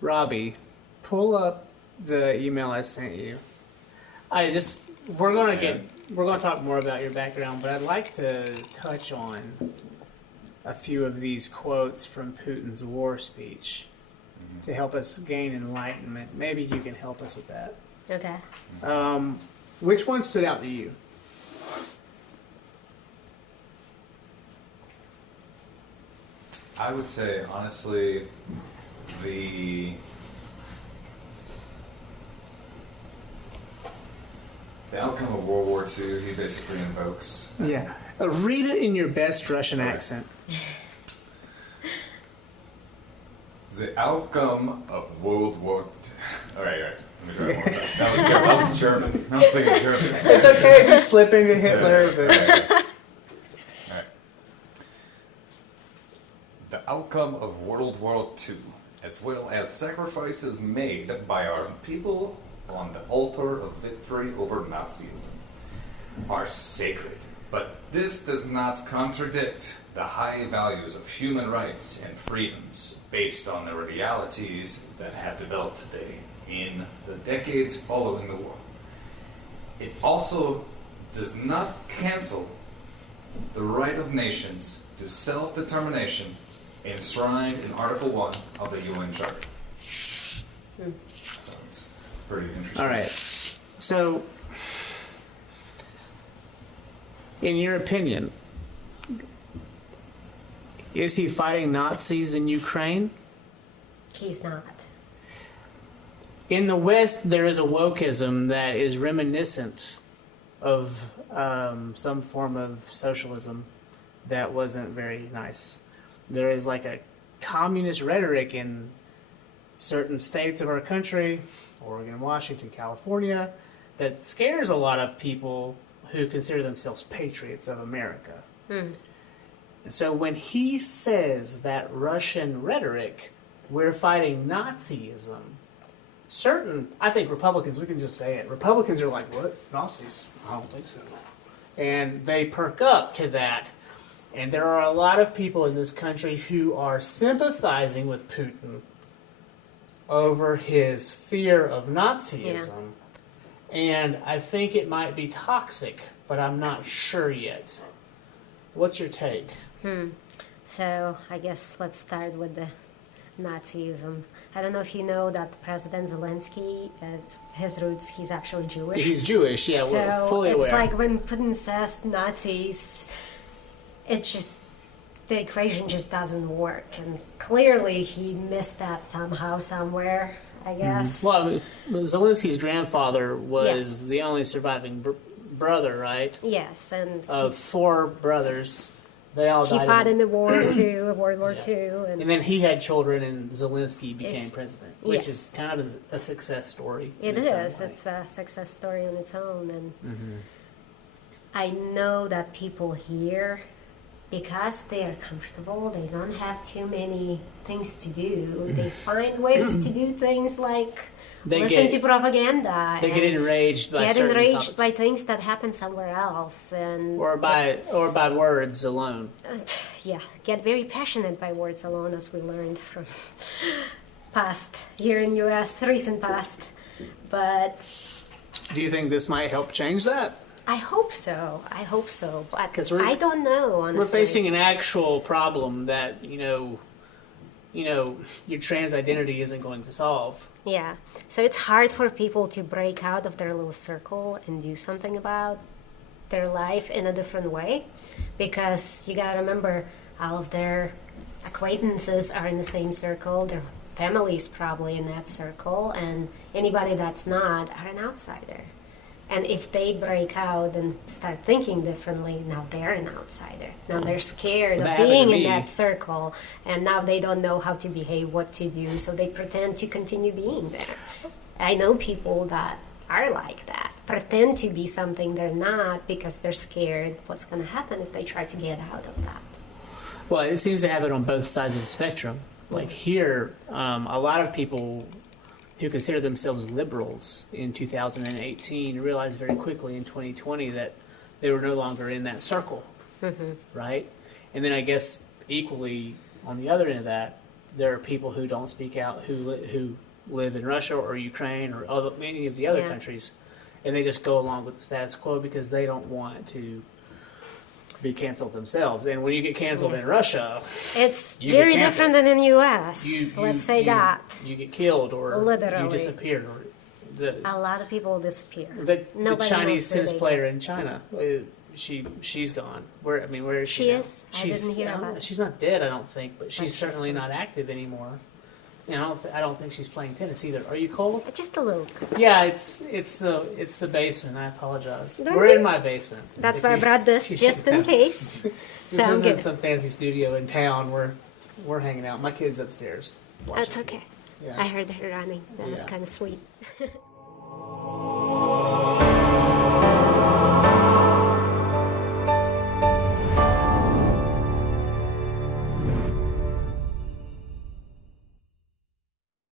Robbie, pull up the email I sent you. We're gonna talk more about your background, but I'd like to touch on a few of these quotes from Putin's war speech to help us gain enlightenment. Maybe you can help us with that. Okay. Which one stood out to you? I would say, honestly, the outcome of World War II, he basically invokes. Yeah. Read it in your best Russian accent. The outcome of World War II. All right. Let me try it one more time. That was German. I was thinking German. It's okay if you slip into Hitler, but... All right. The outcome of World War II, as well as sacrifices made by our people on the altar of victory over Nazism, are sacred. But this does not contradict the high values of human rights and freedoms based on the realities that have developed today in the decades following the war. It also does not cancel the right of nations to self-determination enshrined in Article 1 of the UN Charter. That's pretty interesting. All right. So, in your opinion, is he fighting Nazis in Ukraine? He's not. In the West, there is a wokeism that is reminiscent of some form of socialism that wasn't very nice. There is like a communist rhetoric in certain states of our country, Oregon, Washington, California, that scares a lot of people who consider themselves patriots of America. And so when he says that Russian rhetoric, we're fighting Nazism, I think Republicans, we can just say it, Republicans are like, what? Nazis? I don't think so. And they perk up to that. And there are a lot of people in this country who are sympathizing with Putin over his fear of Nazism. And I think it might be toxic, but I'm not sure yet. What's your take? So I guess let's start with the Nazism. I don't know if you know that President Zelensky, his roots, he's actually Jewish. He's Jewish, yeah, so we're fully aware. It's like when Putin says Nazis, it's just, the equation just doesn't work. And clearly he missed that somehow, somewhere, I guess. Well, Zelensky's grandfather was the only surviving brother, right? Yes, and of 4 brothers. They all died. He fought in the war too, World War II. And then he had children and Zelensky became president, which is kind of a success story. It is. It's a success story on its own. And I know that people here, because they are comfortable, they don't have too many things to do, they find ways to do things like listen to propaganda. They get enraged by by things that happen somewhere else, and or by words alone. Get very passionate by words alone, as we learned from past here in U.S. recent past. But do you think this might help change that? I hope so. But I don't know, honestly. We're facing an actual problem that your trans identity isn't going to solve. Yeah. So it's hard for people to break out of their little circle and do something about their life in a different way, because you gotta remember, all of their acquaintances are in the same circle, their family's probably in that circle, and anybody that's not are an outsider. And if they break out and start thinking differently, now they're an outsider. Now they're scared of being in that circle, and now they don't know how to behave, what to do, so they pretend to continue being there. I know people that are like that, pretend to be something they're not because they're scared what's going to happen if they try to get out of that. Well, it seems to have it on both sides of the spectrum. Like here, a lot of people who consider themselves liberals in 2018 realized very quickly in 2020 that they were no longer in that circle, right? And then I guess equally on the other end of that, there are people who don't speak out who live in Russia or Ukraine or many of the other Yeah. countries, and they just go along with the status quo because they don't want to be canceled themselves. And when you get canceled in Russia, It's You very get different canceled. than in U.S. Let's say that. you get killed or Literally. you disappear. Or A lot of people disappear. the Nobody Chinese knows where tennis they player in China, she's gone. Where is she? She now? is? I didn't hear about it. She's not dead, I don't think, but she's she's certainly gone. not active anymore. You know, I don't think she's playing tennis either. Are you cold? Just a little. Yeah, it's the basement. I apologize. Don't We're you? in my basement. That's If why I you- brought this, just in case. This So I'm isn't good. some fancy studio in town. We're hanging out. My kid's upstairs. That's watching. okay. Yeah. I heard her running. That was Yeah. kind of sweet.